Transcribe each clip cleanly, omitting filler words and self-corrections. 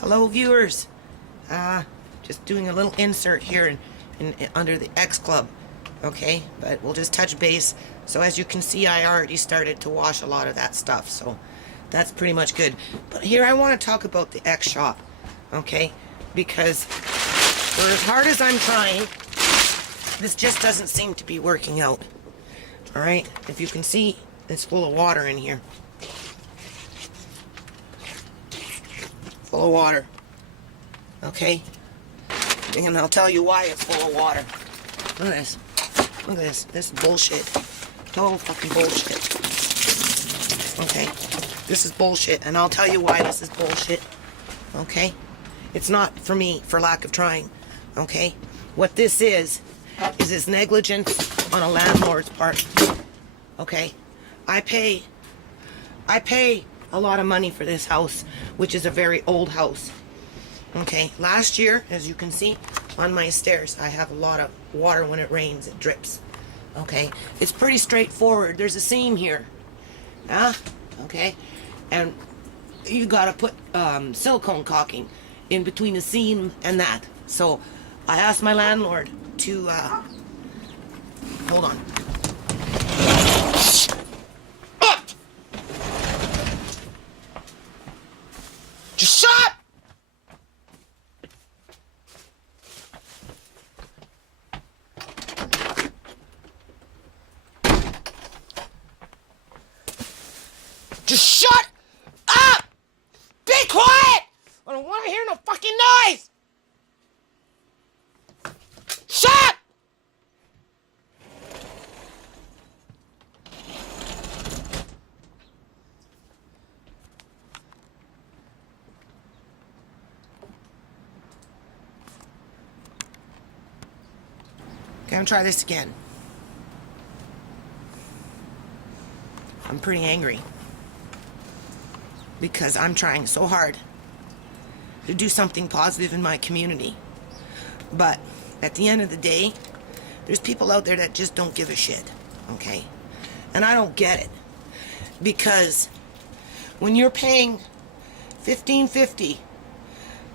Hello viewers, just doing a little insert here under the X Club, okay, but we'll just touch base. So as you can see, I already started to wash a lot of that stuff, so that's pretty much good. But here I want to talk about the X shop, okay, because for as hard as I'm trying, this just doesn't seem to be working out. Alright, if you can see, it's full of water in here. Full of water. Okay? And I'll tell you why it's full of water. Look at this. Look at this. This is bullshit. Total fucking bullshit. Okay? This is bullshit, and I'll tell you why this is bullshit. Okay? It's not for me, for lack of trying. Okay? What this is this negligence on a landlord's part. Okay? I pay a lot of money for this house, which is a very old house. Okay, last year, as you can see on my stairs, I have a lot of water. When it rains, it drips. Okay, it's pretty straightforward. There's a seam here. Okay, and you gotta put silicone caulking in between the seam and that. So I asked my landlord to hold on. Just shut up! Just shut up! Be quiet! I don't want to hear no fucking noise! Shut up! Okay, I'm gonna try this again. I'm pretty angry because I'm trying so hard to do something positive in my community. But at the end of the day, there's people out there that just don't give a shit, okay? And I don't get it. Because when you're paying $15.50,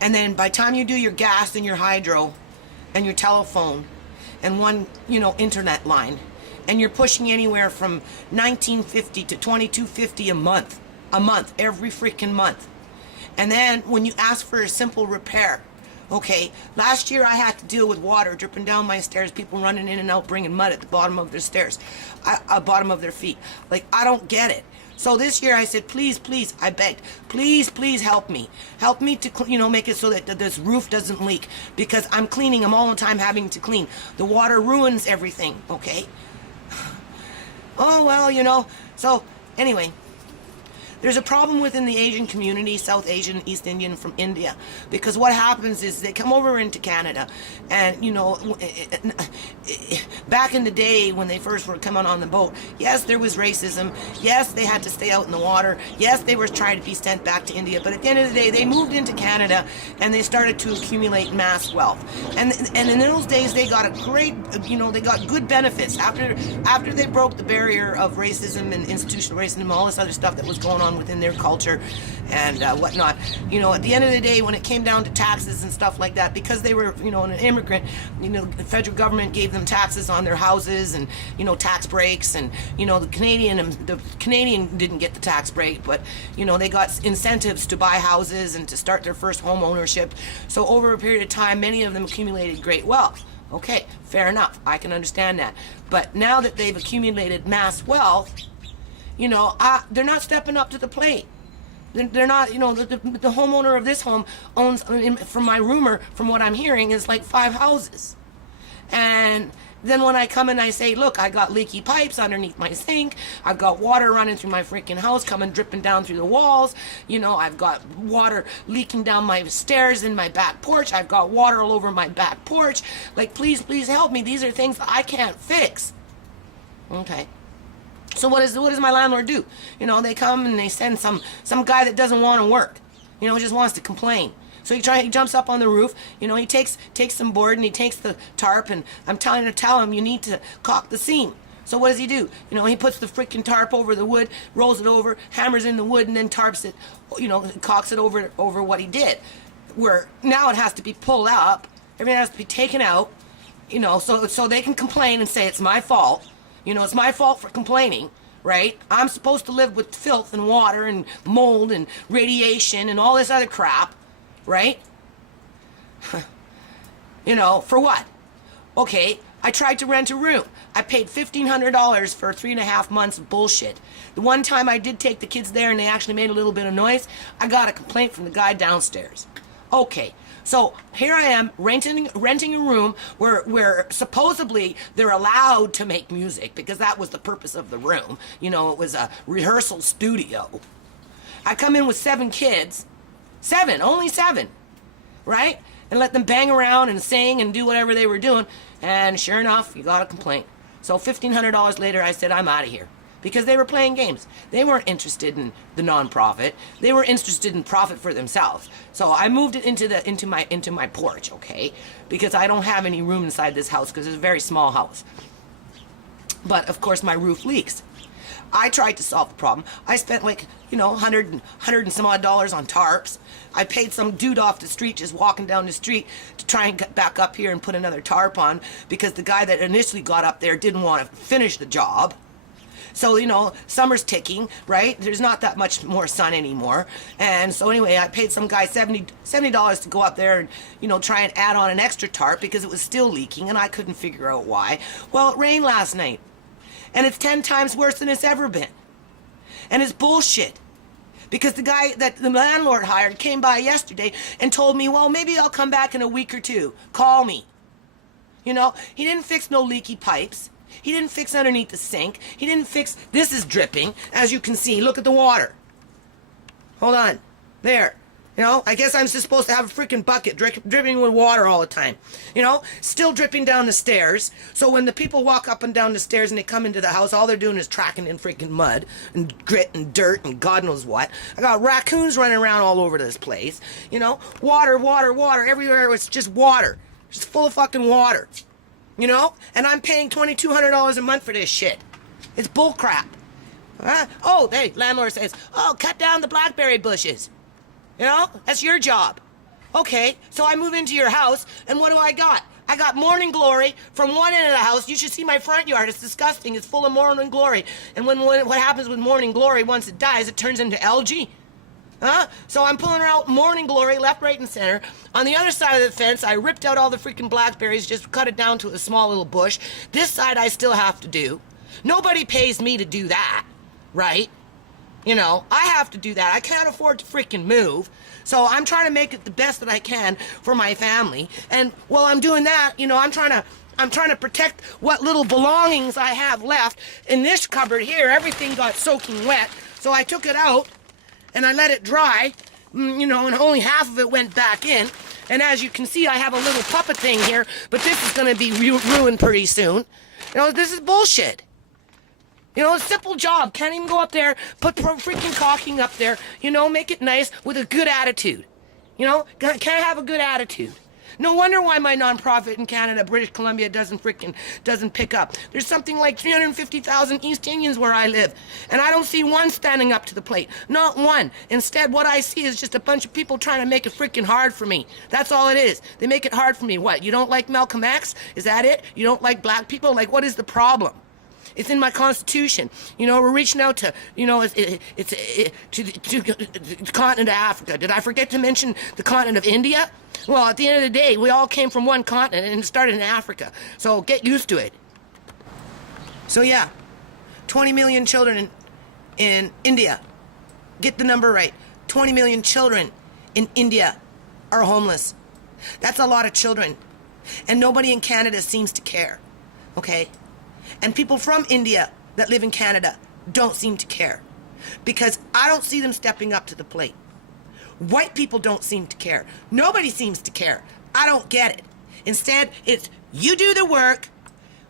and then by the time you do your gas and your hydro and your telephone and one, internet line, and you're pushing anywhere from $19.50 to $22.50 a month, every freaking month. And then when you ask for a simple repair, okay, last year I had to deal with water dripping down my stairs, people running in and out bringing mud at the bottom of their stairs, bottom of their feet. Like, I don't get it. So this year I said, please, I begged, please help me. Help me to, make it so that this roof doesn't leak, because I'm cleaning, I'm all the time having to clean. The water ruins everything, okay? Oh, well, so anyway. There's a problem within the Asian community, South Asian, East Indian from India, because what happens is they come over into Canada, and back in the day when they first were coming on the boat, yes, there was racism, yes, they had to stay out in the water, yes, they were trying to be sent back to India, but at the end of the day, they moved into Canada, and they started to accumulate mass wealth, and in those days, they got a great, they got good benefits after they broke the barrier of racism and institutional racism and all this other stuff that was going on within their culture and whatnot. At the end of the day, when it came down to taxes and stuff like that, because they were, an immigrant, the federal government gave them taxes on their houses and, tax breaks, and, the Canadian didn't get the tax break, but, they got incentives to buy houses and to start their first home ownership. So over a period of time, many of them accumulated great wealth. Okay, fair enough. I can understand that. But now that they've accumulated mass wealth, they're not stepping up to the plate. They're not, the homeowner of this home owns, from my rumor, from what I'm hearing, is like 5 houses. And then when I come and I say, look, I got leaky pipes underneath my sink, I've got water running through my freaking house, dripping down through the walls, I've got water leaking down my stairs in my back porch, I've got water all over my back porch, like, please help me, these are things that I can't fix. Okay. So what does my landlord do? They come and they send some guy that doesn't want to work, just wants to complain. So he jumps up on the roof, he takes some board and he takes the tarp, and I'm trying to tell him, you need to caulk the seam. So what does he do? You know, he puts the freaking tarp over the wood, rolls it over, hammers in the wood, and then tarps it, you know, cocks it over what he did. Where now it has to be pulled up, everything has to be taken out, you know, so they can complain and say it's my fault. You know, it's my fault for complaining, right? I'm supposed to live with filth and water and mold and radiation and all this other crap, right? You know, for what? Okay, I tried to rent a room. I paid $1,500 for 3.5 months of bullshit. The one time I did take the kids there and they actually made a little bit of noise, I got a complaint from the guy downstairs. Okay, so here I am renting a room where supposedly they're allowed to make music because that was the purpose of the room. You know, it was a rehearsal studio. I come in with 7 kids, only 7, right? And let them bang around and sing and do whatever they were doing. And sure enough, you got a complaint. So $1,500 later, I said, I'm out of here. Because they were playing games. They weren't interested in the nonprofit. They were interested in profit for themselves. So I moved it into my porch, okay? Because I don't have any room inside this house because it's a very small house. But of course my roof leaks. I tried to solve the problem. I spent like, you know, 100 and some odd dollars on tarps. I paid some dude off the street just walking down the street to try and get back up here and put another tarp on because the guy that initially got up there didn't want to finish the job. So, you know, summer's ticking, right? There's not that much more sun anymore. And so anyway, I paid some guy $70 to go up there and, you know, try and add on an extra tarp because it was still leaking and I couldn't figure out why. Well, it rained last night. And it's 10 times worse than it's ever been. And it's bullshit. Because the guy that the landlord hired came by yesterday and told me, well, maybe I'll come back in a week or 2. Call me. You know, he didn't fix no leaky pipes. He didn't fix underneath the sink. He didn't fix, this is dripping, as you can see. Look at the water. Hold on. There. You know, I guess I'm just supposed to have a freaking bucket dripping with water all the time. You know, still dripping down the stairs. So when the people walk up and down the stairs and they come into the house, all they're doing is tracking in freaking mud and grit and dirt and God knows what. I got raccoons running around all over this place. You know, water, water, water. Everywhere it's just water. Just full of fucking water. You know? And I'm paying $2,200 a month for this shit. It's bull crap. Huh? Oh, hey, landlord says, oh, cut down the blackberry bushes. You know, that's your job. Okay, so I move into your house, and what do I got? I got morning glory from one end of the house. You should see my front yard. It's disgusting. It's full of morning glory. And what happens with morning glory, once it dies, it turns into algae. Huh? So I'm pulling out morning glory left, right, and center. On the other side of the fence, I ripped out all the freaking blackberries, just cut it down to a small little bush. This side I still have to do. Nobody pays me to do that, right? You know, I have to do that. I can't afford to freaking move. So I'm trying to make it the best that I can for my family. And while I'm doing that, you know, I'm trying to protect what little belongings I have left. In this cupboard here, everything got soaking wet. So I took it out and I let it dry, you know, and only half of it went back in. And as you can see, I have a little puppet thing here, but this is going to be ruined pretty soon. You know, this is bullshit. You know, a simple job. Can't even go up there, put freaking caulking up there, you know, make it nice with a good attitude. You know, can't have a good attitude. No wonder why my nonprofit in Canada, British Columbia, doesn't pick up. There's something like 350,000 East Indians where I live, and I don't see one standing up to the plate. Not one. Instead, what I see is just a bunch of people trying to make it freaking hard for me. That's all it is. They make it hard for me. What, you don't like Malcolm X? Is that it? You don't like black people? Like, what is the problem? It's in my Constitution. You know, we're reaching out to, you know, to the continent of Africa. Did I forget to mention the continent of India? Well, at the end of the day, we all came from one continent and it started in Africa. So get used to it. So yeah, 20 million children in India. Get the number right. 20 million children in India are homeless. That's a lot of children. And nobody in Canada seems to care. Okay? And people from India that live in Canada don't seem to care. Because I don't see them stepping up to the plate. White people don't seem to care. Nobody seems to care. I don't get it. Instead, it's you do the work,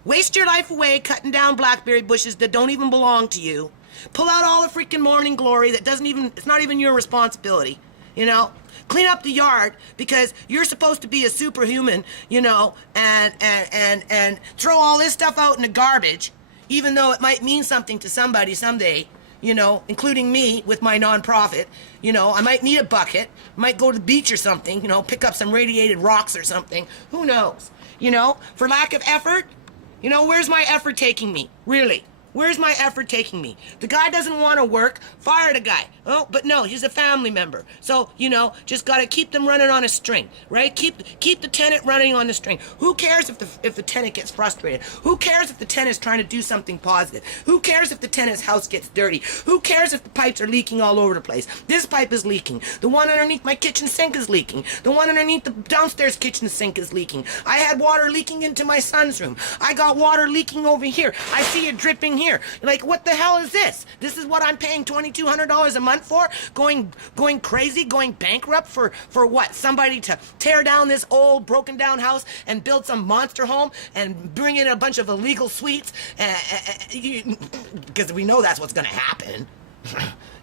waste your life away cutting down blackberry bushes that don't even belong to you, pull out all the freaking morning glory that it's not even your responsibility, you know? Clean up the yard because you're supposed to be a superhuman, you know, and throw all this stuff out in the garbage. even though it might mean something to somebody someday, you know, including me with my nonprofit. You know, I might need a bucket, might go to the beach or something, you know, pick up some radiated rocks or something. Who knows? You know, for lack of effort, you know, where's my effort taking me? Really? Where's my effort taking me? The guy doesn't want to work, fire the guy. Oh, but no, he's a family member. So, you know, just got to keep them running on a string, right? Keep the tenant running on the string. Who cares if the tenant gets frustrated? Who cares if the tenant's trying to do something positive? Who cares if the tenant's house gets dirty? Who cares if the pipes are leaking all over the place? This pipe is leaking. The one underneath my kitchen sink is leaking. The one underneath the downstairs kitchen sink is leaking. I had water leaking into my son's room. I got water leaking over here. I see it dripping here. Like, what the hell is this? This is what I'm paying $2,200 a month for? Going crazy, going bankrupt for what? Somebody to tear down this old broken down house and build some monster home and bring in a bunch of illegal suites? Because we know that's what's going to happen.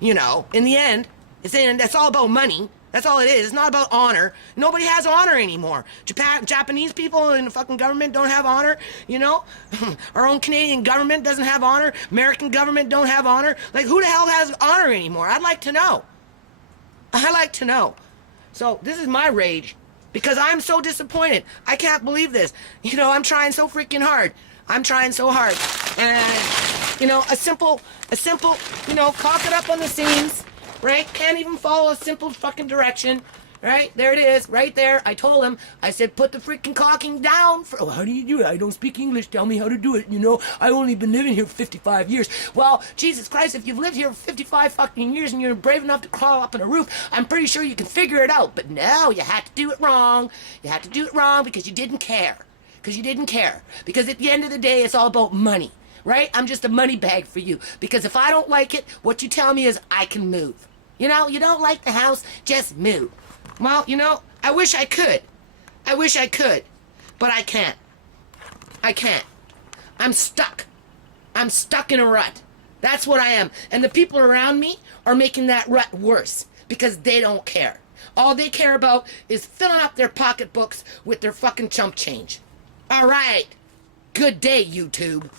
You know, in the end, that's all about money. That's all it is. It's not about honor. Nobody has honor anymore. Japanese people in the fucking government don't have honor, you know? Our own Canadian government doesn't have honor. American government don't have honor. Like, who the hell has honor anymore? I'd like to know. I'd like to know. So, this is my rage. Because I'm so disappointed. I can't believe this. You know, I'm trying so freaking hard. I'm trying so hard. And, you know, a simple, you know, cock it up on the seams. Right? Can't even follow a simple fucking direction. Right? There it is. Right there. I told him. I said, put the freaking caulking down. Oh, how do you do it? I don't speak English. Tell me how to do it. You know, I only been living here for 55 years. Well, Jesus Christ, if you've lived here for 55 fucking years and you're brave enough to crawl up on a roof, I'm pretty sure you can figure it out. But no, you had to do it wrong. You had to do it wrong because you didn't care. Because you didn't care. Because at the end of the day, it's all about money. Right? I'm just a money bag for you. Because if I don't like it, what you tell me is I can move. You know, you don't like the house, just move. Well, you know, I wish I could. I wish I could. But I can't. I can't. I'm stuck. I'm stuck in a rut. That's what I am. And the people around me are making that rut worse because they don't care. All they care about is filling up their pocketbooks with their fucking chump change. All right. Good day, YouTube.